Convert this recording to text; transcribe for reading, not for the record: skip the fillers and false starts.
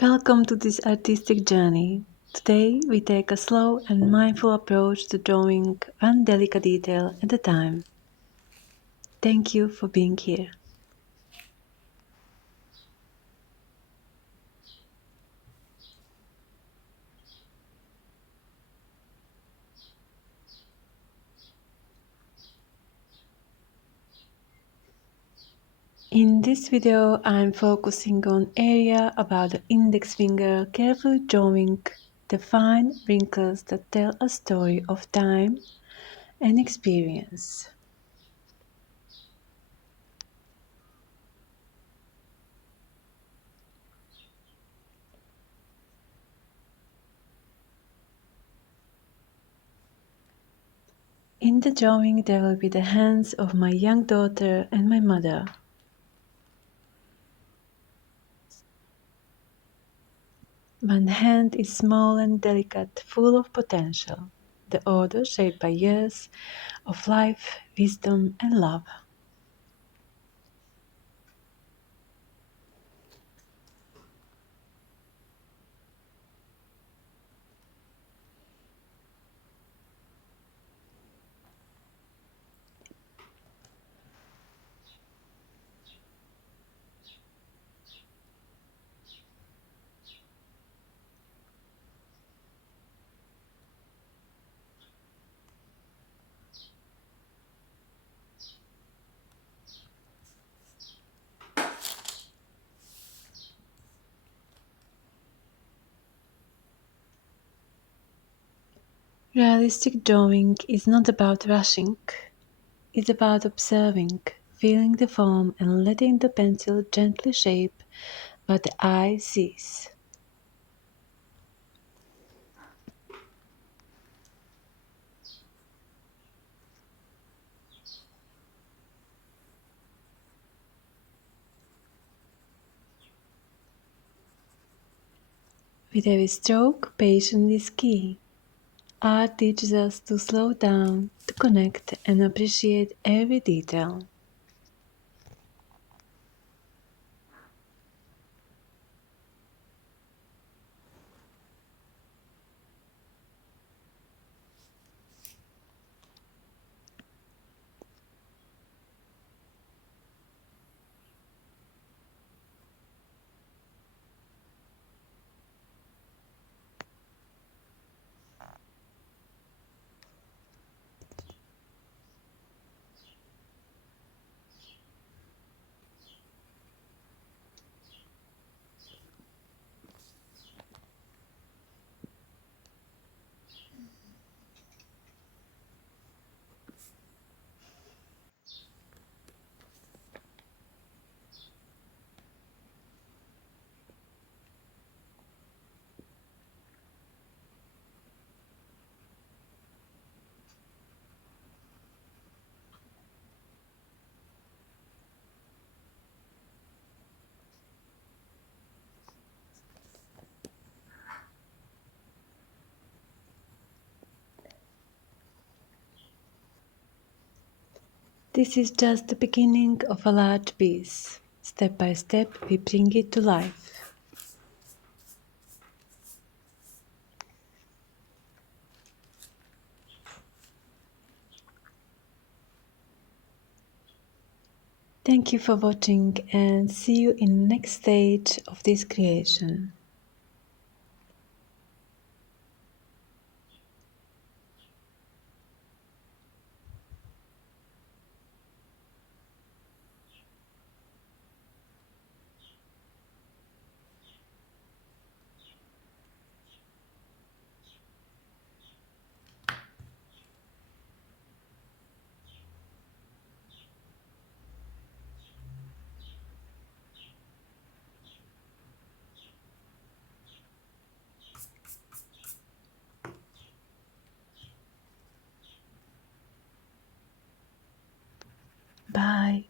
Welcome to this artistic journey. Today we take a slow and mindful approach to drawing one delicate detail at a time. Thank you for being here. In this video, I'm focusing on area about the index finger, carefully drawing the fine wrinkles that tell a story of time and experience. In the drawing, there will be the hands of my young daughter and my mother. One hand is small and delicate, full of potential. The other shaped by years of life, wisdom, and love. Realistic drawing is not about rushing. It's about observing, feeling the form, and letting the pencil gently shape what the eye sees. With every stroke, patience is key. Art teaches us to slow down, to connect, and appreciate every detail. This is just the beginning of a large piece. Step by step, we bring it to life. Thank you for watching and see you in the next stage of this creation. Bye.